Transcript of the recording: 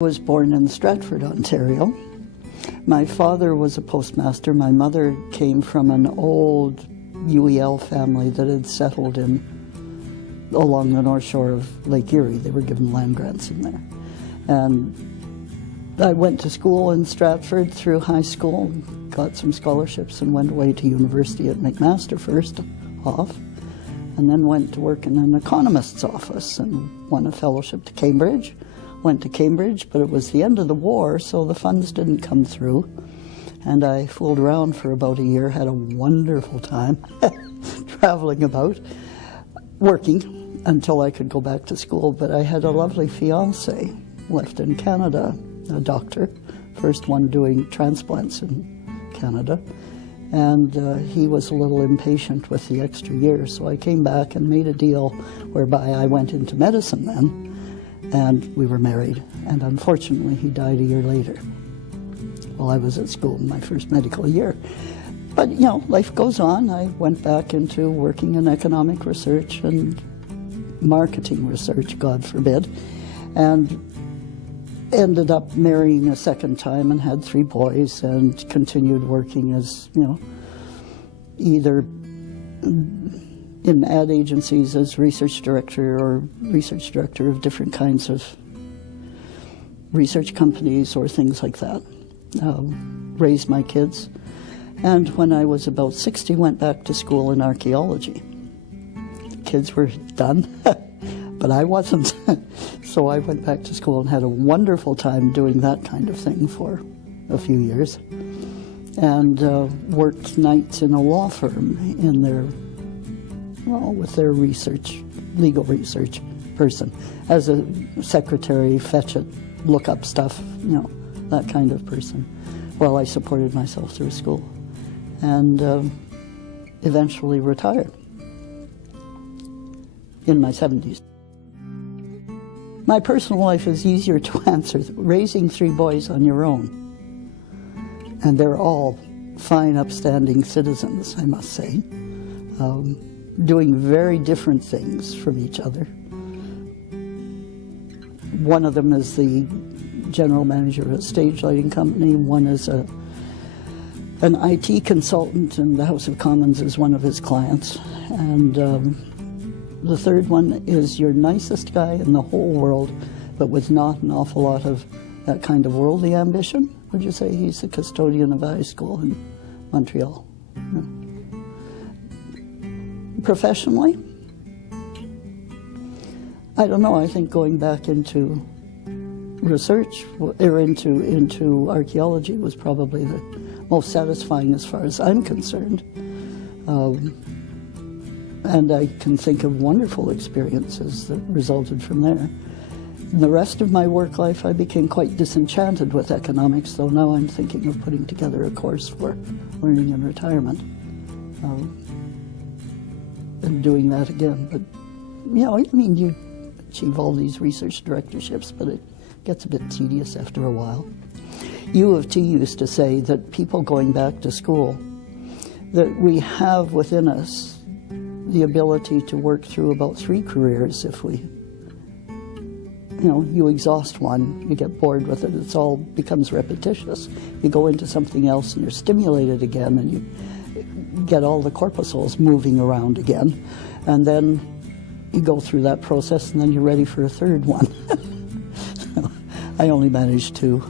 I was born in Stratford, Ontario. My father was a postmaster. My mother came from an old UEL family that had settled along the north shore of Lake Erie. They were given land grants in there. And I went to school in Stratford through high school, got some scholarships and went away to university at McMaster first off, and then went to work in an economist's office and won a fellowship to Cambridge. Went to Cambridge, but it was the end of the war, so the funds didn't come through. And I fooled around for about a year, had a wonderful time traveling about, working until I could go back to school. But I had a lovely fiance left in Canada, a doctor, first one doing transplants in Canada. And he was a little impatient with the extra year, so I came back and made a deal whereby I went into medicine then. And we were married, and unfortunately he died a year later while I was at school in my first medical year. But, you know, life goes on. I went back into working in economic research and marketing research, God forbid, and ended up marrying a second time and had 3 boys and continued working as, you know, either in ad agencies as research director or research director of different kinds of research companies or things like that. Raised my kids. And when I was about 60, went back to school in archaeology. The kids were done, but I wasn't. So I went back to school and had a wonderful time doing that kind of thing for a few years. And worked nights in a law firm in their with their research, legal research person, as a secretary, fetch it, look up stuff, you know, that kind of person, while I supported myself through school, and eventually retired in my 70s. My personal life is easier to answer. Raising 3 boys on your own, and they're all fine, upstanding citizens, I must say. Doing very different things from each other. One of them is the general manager of a stage lighting company. One is an IT consultant, and the House of Commons is one of his clients. And the third one is your nicest guy in the whole world, but with not an awful lot of that kind of worldly ambition. Would you say he's the custodian of a high school in Montreal? Yeah. Professionally, I don't know. I think going back into research or into archaeology was probably the most satisfying as far as I'm concerned. And I can think of wonderful experiences that resulted from there. In the rest of my work life, I became quite disenchanted with economics, though now I'm thinking of putting together a course for learning in retirement. And doing that again. But, you know, I mean, you achieve all these research directorships, but it gets a bit tedious after a while. U of T used to say that people going back to school, that we have within us the ability to work through about 3 careers if we, you know, you exhaust one, you get bored with it, it's all becomes repetitious. You go into something else and you're stimulated again, and you get all the corpuscles moving around again, and then you go through that process, and then you're ready for a third one. I only managed 2.